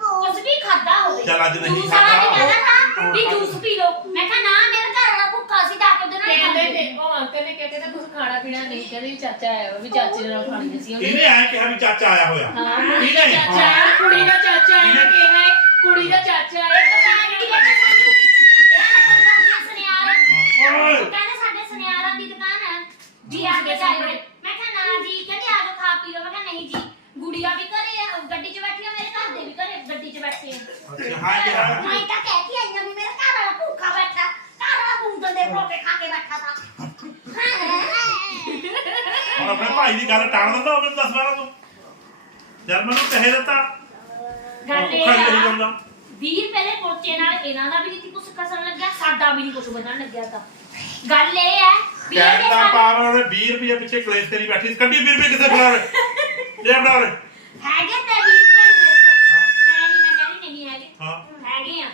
ਕੁਝ ਵੀ ਖਾਦਾ ਹੋਵੇ ਚੱਲ ਅੱਜ ਨਹੀਂ ਜੂਸ ਵਾਲਾ ਖਾਧਾ। ਵੀ ਕਹਿੰਦਾ ਨਾ ਵੀ ਜੂਸ ਪੀ ਲਓ। ਮੈਂ ਕਿਹਾ ਨਾ ਮੇਰੇ ਘਰ ਵਾਲਾ ਭੁੱਖਾ ਸੀ ਤਾਂ ਕੇ ਉਹਦੇ ਨਾਲ ਕਹਿੰਦੇ ਖਾਂਦੇ। ਨੇ ਉਹ ਅੰਕਲ ਨੇ ਕਿਹਾ ਕਹਿੰਦਾ ਕੁਝ ਖਾਣਾ ਪੀਣਾ ਨਹੀਂ ਕਹਿੰਦੇ ਵੀ ਚਾਚਾ ਆਇਆ ਵਾ ਵੀ ਚਾਚੇ ਦੇ ਨਾਲ ਖਾਣੀ ਸੀ। ਉਹਨੇ ਇਹਨੇ ਐ ਕਿਹਾ ਵੀ ਚਾਚਾ ਆਇਆ ਹੋਇਆ। ਹਾਂ ਕੁੜੀ ਦਾ ਇਹਨੇ ਚਾਚਾ ਆਇਆ ਕੁੜੀ ਦਾ ਚਾਚਾ ਆਇਆ ਕਿਹਾ ਹੈ, ਕੁੜੀ ਦਾ ਚਾਚਾ ਆਇਆ। ਓਏ ਕਹਿੰਦੇ ਸਾਡੇ ਸੁਨਿਆਰਾਂ ਦੀ ਦੁਕਾਨ ਹੈ। ਜੀ ਆ ਕੇ ਜਾਈਏ ਮੈਂ ਕਿਹਾ ਨਾ ਜੀ ਕਹਿੰਦੇ ਆ ਜਾਓ ਖਾ ਪੀ ਲਓ। ਮੈਂ ਕਿਹਾ ਨਹੀਂ ਜੀ ਗੁੜੀਆ ਵੀ ਘਰੇ ਆ ਗੱਡੀ 'ਚ ਬੈਠੀ ਆ ਮੇਰੇ ਅੱਛਾ ਹਾਂ ਕਿ ਹਾਂ ਮੈਂ ਤਾਂ ਕਹਿਤੀ ਆਈ ਵੀ ਮੇਰਾ ਘਰ ਵਾਲਾ ਭੁੱਖਾ ਬੈਠਾ ਘਰ ਵਾਲਾ ਬੂੰਦਨ ਦੇ ਪਰੋਟੇ ਖਾ ਕੇ ਬੈਠਾ था ਹੁਣ ਆਪਣੇ ਭਾਈ ਦੀ ਗੱਲ ਟਾਲ ਦਿੰਦਾ ਹੋਵੇ ਦੱਸ ਵਾਰਾ ਤੂੰ। ਜਦ ਮੈਨੂੰ ਕਹਿ ਦਿੱਤਾ ਗੱਲ ਇਹ ਆ ਜਾਂਦਾ। 20 ਰੁਪਏ ਦੇ ਪੋਚੇ ਨਾਲ ਇਹਨਾਂ ਦਾ ਵੀ ਨਹੀਂ ਕੁਝ ਕਸਣ ਲੱਗਿਆ ਸਾਡਾ ਵੀ ਨਹੀਂ ਕੁਝ ਵਧਣ ਲੱਗਿਆ ਤਾਂ। ਗੱਲ ਇਹ ਹੈ ਵੀ ਇਹਦੇ ਕਹਿੰਦਾ ਨਾਲ- ਪਾਵਰ ਉਹਨੇ 20 ਰੁਪਏ ਪਿੱਛੇ ਕਲੇਸ਼ ਕਰੀ ਬੈਠੀ। ਕੱਢੀ 20 ਰੁਪਏ ਕਿੱਥੇ ਫੜਾ ਲੈ ਲੈ ਫੜਾ ਲੈ ਹੈਗੇ ਤਾਂ 20 ਰੁਪਏ ਮੇਰੇ ਕੋਲ ਹੈ ਨਹੀਂ ਮੈਂ ਕਹਿੰਦੀ ਨਹੀਂ ਹੈਗੇ ਹਾਂ ਹੈਗੇ ਆ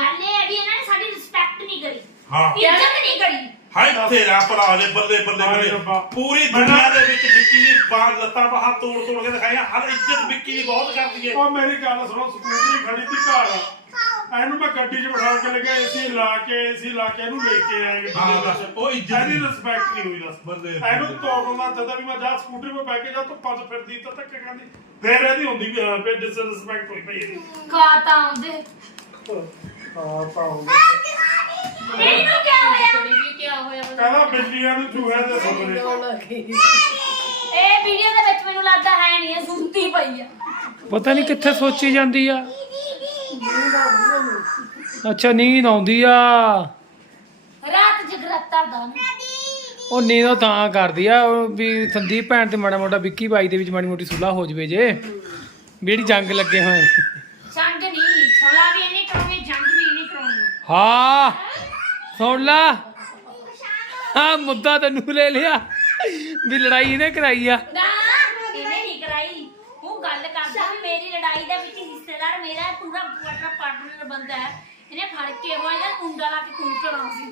ਗੱਲ ਇਹ ਹੈ ਵੀ ਇਹਨਾਂ ਨੇ ਸਾਡੀ ਰਿਸਪੈਕਟ ਨਹੀਂ ਕਰੀ ਹਾਂ। ਇੱਜ਼ਤ ਨਹੀਂ ਕਰੀ। ਹਾਏ ਤੇਰਾ ਭਰਾ ਦੇ ਬੱਲੇ ਬੱਲੇ ਹਾਏ ਬੱਲੇ। ਰੱਬਾ। ਪੂਰੀ ਦੁਨੀਆ ਦੇ ਵਿੱਚ ਵਿੱਕੀ ਦੀ ਬਾਹਰ ਲੱਤਾਂ ਬਾਹਾਂ ਤੋੜ ਤੋੜ ਕੇ ਦਿਖਾਈਆਂ। ਹਰ ਇੱਜ਼ਤ ਵਿੱਕੀ ਦੀ ਬਹੁਤ ਕਰਦੀ ਹੈ। ਉਹ ਮੇਰੀ ਗੱਲ ਸੁਣੋ ਸਕੂਟਰੀ ਖੜੀ ਸੀ ਘਰ। ਇਹਨੂੰ ਮੈਂ ਗੱਡੀ 'ਚ ਬਿਠਾ ਕੇ ਲੱਗਾ ਏਸੀ ਲਾ ਕੇ ਏਸੀ ਲਾ ਕੇ ਇਹਨੂੰ ਲੈ ਕੇ ਆਇਆ ਗੱਡੀ ਹਾਂ, ਦੇ ਬਸ, ਵਿੱਚ ਉਹ ਇੱਜ਼ਤ ਇਹਦੀ ਦੀ। ਰਿਸਪੈਕਟ ਨਹੀਂ ਹੋਈ ਦੱਸ। ਬੱਲੇ ਇਹਨੂੰ ਤੋੜਨਾ ਚਾਹਦਾ ਵੀ ਮੈਂ ਜਾ ਸਕੂਟਰੀ 'ਤੇ ਬਹਿ ਕੇ ਜਾ ਧੁੱਪਾਂ 'ਚ ਫਿਰਦੀ ਤਾਂ ਧੱਕੇ ਖਾਂਦੀ। ਫੇਰ ਇਹਦੀ ਹੁੰਦੀ ਵੀ ਹਾਂ ਫੇਰ ਡਿਸਰਿਸਪੈਕਟ ਹੋਈ ਪਈ ਇਹਦੀ। ਕਾ ਤਾਂ ਆਉਂਦੇ। ਹਾਂ ਤਾਂ ਹੋ ਇਹਨੂੰ ਕੀ ਹੋਇਆ ਵੀ ਕੀ ਹੋਇਆ ਕਹਿੰਦਾ ਬਿੱਲੀਆਂ ਨੂੰ ਚੂਹਿਆਂ ਦੇ ਸੁਪਨੇ। ਇਹ ਵੀਡੀਓ ਦੇ ਵਿੱਚ ਮੈਨੂੰ ਲੱਗਦਾ ਹੈ ਨਹੀਂ ਇਹ ਸੁਣਤੀ ਪਈ ਆ। ਪਤਾ ਨਹੀਂ ਕਿੱਥੇ ਸੋਚੀ ਜਾਂਦੀ ਆ। ਅੱਛਾ ਨੀਂਦ ਆਉਂਦੀ ਆ। ਰਾਤ ਜਗਰਾਤਾ ਦਾ ਉਹ ਨੀਂਦ ਉਹ ਤਾਂ ਕਰਦੀ ਆ ਉਹ ਵੀ ਸੰਦੀਪ ਭੈਣ ਤੇ ਮਾੜਾ ਮੋਟਾ ਵਿੱਕੀ ਬਾਈ ਦੇ ਵਿੱਚ ਮਾੜੀ ਮੋਟੀ ਸੁਲਾਹ ਹੋ ਜਵੇ ਜੇ। ਵੀ ਜਿਹੜੀ ਜੰਗ ਲੱਗੇ ਹੋਏ। ਸੰਗ ਨਹੀਂ ਛੋਲਾ ਵੀ ਇਹਨੇ ਕਰਾਉਣੀ ਜੰਗ ਵੀ ਇਹਨੇ ਕਰਾਉਣੀ ਹਾਂ ਸੁਣ ਲਾ। ਹਾਂ ਮੁੱਦਾ ਤੈਨੂੰ ਲੈ ਲਿਆ। ਵੀ ਲੜਾਈ ਇਹਨੇ ਕਰਾਈ ਆ। ਨਾ ਇਹਨੇ ਨਹੀਂ ਕਰਾਈ। ਉਹ ਗੱਲ ਕਰਦਾ ਵੀ ਮੇਰੀ ਲੜਾਈ ਦੇ ਵਿੱਚ ਹਿੱਸੇਦਾਰ ਮੇਰਾ ਪੂਰਾ ਪੂਰਾ ਪਾਰਟਨਰ ਬੰਦਾ ਹੈ। ਇਹਨੇ ਫੜ ਕੇ ਉਹ ਇਹਦਾ ਕੁੰਡਾ ਲਾ ਕੇ ਕੁੰਡ ਕਰਾਉਣਾ ਸੀ।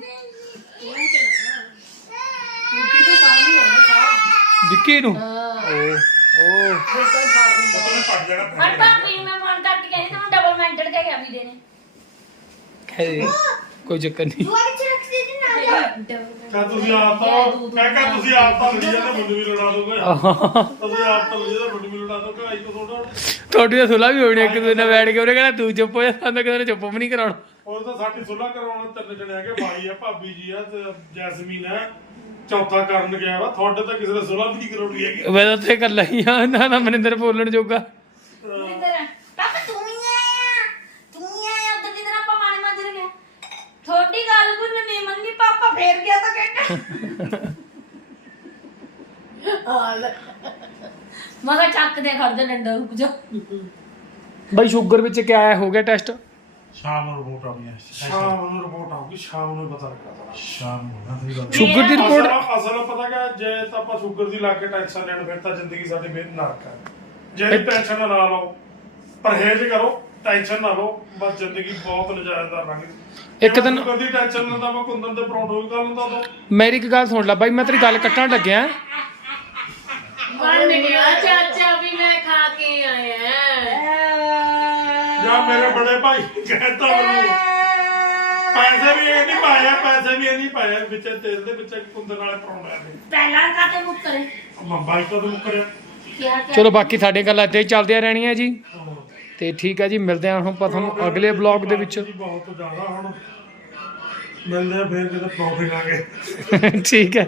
ਮੁੱਕੀ ਤੋਂ ਸਾਹ ਨਹੀਂ ਹੋਣਾ ਸਾਹ ਵਿੱਕੀ ਨੂੰ? ਓ ਓ। ਉਹਨੇ ਪੱਟ ਜਾਣਾ ਹਰ ਭਾਬੀ ਨੂੰ ਮੈਂ ਫੋਨ ਕਰਕੇ ਕਹਿੰਦੀ ਤੈਨੂੰ ਡਬਲ ਮੈਂਟਲ ਦੇ ਗਿਆ ਵੀਰੇ ਨੇ। ਕਹੇ ਕੋਈ ਚੱਕਰ ਨਹੀਂ। ਕਹ ਤੁਸੀਂ ਆਪ ਤਾਂ ਮੈਂ ਕਹ ਤੁਸੀਂ ਆਪ ਤਾਂ ਲਈ ਜਾਂਦੇ ਮੈਨੂੰ ਵੀ ਲੜਾ ਦੋਗੇ। ਤੁਸੀਂ ਆਪ ਤਾਂ ਲਈ ਜਾਂਦੇ ਮੈਨੂੰ ਵੀ ਲੜਾ ਦੋਗੇ। ਆਈ ਤਾਂ ਥੋੜਾ ਤੁਹਾਡੀ। ਤਾਂ ਸੁਲਾਹ ਵੀ ਹੋਣੀ ਇੱਕ ਦੂਜੇ ਨਾਲ ਬੈਠ ਕੇ। ਉਹਨੇ ਤੂੰ ਚੁੱਪ ਹੋ ਜਾ ਸਾਨੂੰ ਕਿਸੇ ਨੇ ਚੁੱਪ ਵੀ ਨਹੀਂ ਕਰਾਉਣਾ। ਉਹ ਤਾਂ ਸਾਡੀ ਸੁਲਾ ਕਰਾਉਣ ਤਿੰਨ ਜਣੇ ਹੈਗੇ। ਭਾਈ ਆ ਭਾਬੀ ਜੀ ਆ ਤੇ ਜੈਸਮੀਨ ਹੈ ਚੌਥਾ ਕਰਨ ਗਿਆ ਵਾ। ਤੁਹਾਡੇ ਤਾਂ ਕਿਸੇ ਨੇ ਸੁਲਾ ਵੀ ਨਹੀਂ ਕਰਾਉਣੀ ਹੈਗੀ। ਮੈਂ ਤਾਂ ਉੱਥੇ ਇਕੱਲਾ ਹੀ ਆ। ਨਾ ਨਾ ਮਨਿੰਦਰ ਬੋਲਣ ਜੋਗਾ। ਮਨਿੰਦਰ ਪਾਪਾ ਤੂੰ ਹੀ ਆਇਆ ਤੂੰ ਹੀ ਆਇਆ ਉਦੋਂ ਜਿੱਦਣ ਆਪਾਂ ਮਾਣੇ ਮੰਦਰ ਗਏ ਥੋੜੀ ਗੱਲ ਕੋਈ ਨਹੀਂ ਮੰਗੀ ਪਾਪਾ ਫੇਰ ਗਿਆ ਤਾਂ ਕਹਿੰਦਾ। ਹਾਲ ਮੈਂ ਕਿਹਾ ਚੱਕ ਦੇ ਖੜ ਜਾ ਡੰਡਾ ਰੁਕ ਜਾ। ਬਾਈ ਸ਼ੂਗਰ ਵਿੱਚ ਕਿਆ ਆਇਆ ਹੋ ਗਿਆ ਟੈਸਟ? ਸ਼ਾਮ ਨੂੰ ਰਿਪੋਰਟ ਆਉਣੀ ਹੈ। ਸ਼ਾਮ ਨੂੰ ਰਿਪੋਰਟ ਆਊਗੀ ਸ਼ਾਮ ਨੂੰ ਪਤਾ ਲੱਗਾ ਸ਼ਾਮ ਨੂੰ ਨਾ ਸਹੀ ਗੱਲ ਸ਼ੂਗਰ ਦੀ ਰਿਪੋਰਟ ਅਸਲ ਪਤਾ ਕਿ ਜੇ ਤਾਂ ਆਪਾਂ ਸ਼ੂਗਰ ਦੀ ਲਾ ਕੇ ਟੈਨਸ਼ਨ ਲੈਣ ਫਿਰ ਤਾਂ ਜ਼ਿੰਦਗੀ ਸਾਡੀ ਬੇਨ ਨਰਕ ਹੈ। ਜੇ ਟੈਨਸ਼ਨ ਨਾ ਲਓ ਪਰਹੇਜ਼ ਕਰੋ ਟੈਨਸ਼ਨ ਨਾ ਲਓ ਬਸ ਜ਼ਿੰਦਗੀ ਬਹੁਤ ਨਜਾਇਜ਼ਦਾਰ ਲੰਘ ਇੱਕ ਦਿਨ- ਕਦੀ ਟੈਨਸ਼ਨ ਲੈਂਦਾ ਮੈਂ ਕੁੰਦਨ ਦੇ ਪਰੌਂਠੇ ਵੀ ਖਾ ਲੈਂਦਾ ਉਦੋਂ ਮੇਰੀ ਇੱਕ ਗੱਲ ਸੁਣ ਲੈ ਬਾਈ ਮੈਂ ਤੇਰੀ ਗੱਲ ਕੱਟਣ ਲੱਗਿਆ। ਮੰਨ ਗਿਆ ਚਾਚਾ ਵੀ ਮੈਂ ਖਾ ਕੇ ਆਇਆ। ਜਾਂ ਮੇਰੇ ਬੜੇ ਭਾਈ ਕਹਿੰਦਾ ਮੈਨੂੰ। ਪੈਸੇ ਵੀ ਇਹ ਨਹੀਂ ਪਾਇਆ ਪੈਸੇ ਵੀ ਇਹ ਨਹੀਂ ਪਾਇਆ। ਵਿੱਚ ਤੇਲ ਦੇ ਵਿੱਚ ਕੁੰਦਨ ਵਾਲੇ ਪਰੌਂਠੇ ਦੇ ਪਹਿਲਾਂ ਕਾਤੇ ਮੁੱਕਰੇ? ਬਾਈ ਤੋਂ ਮੁੱਕਰਿਆ। ਚਲੋ ਬਾਕੀ ਸਾਡੀਆਂ ਗੱਲਾਂ ਇੱਦਾਂ ਹੀ ਚੱਲਦੀਆਂ ਰਹਿਣੀਆਂ ਜੀ। ਤੇ ਠੀਕ ਹੈ ਜੀ ਮਿਲਦੇ ਹਾਂ ਹੁਣ ਆਪਾਂ ਤੁਹਾਨੂੰ ਅਗਲੇ ਬਲੌਗ ਦੇ ਵਿੱਚ। ਬਹੁਤ ਜ਼ਿਆਦਾ ਹੁਣ। ਮਿਲਦੇ ਆ ਫੇਰ ਕਿਤੇ ਖਾ ਕੇ ਠੀਕ ਹੈ।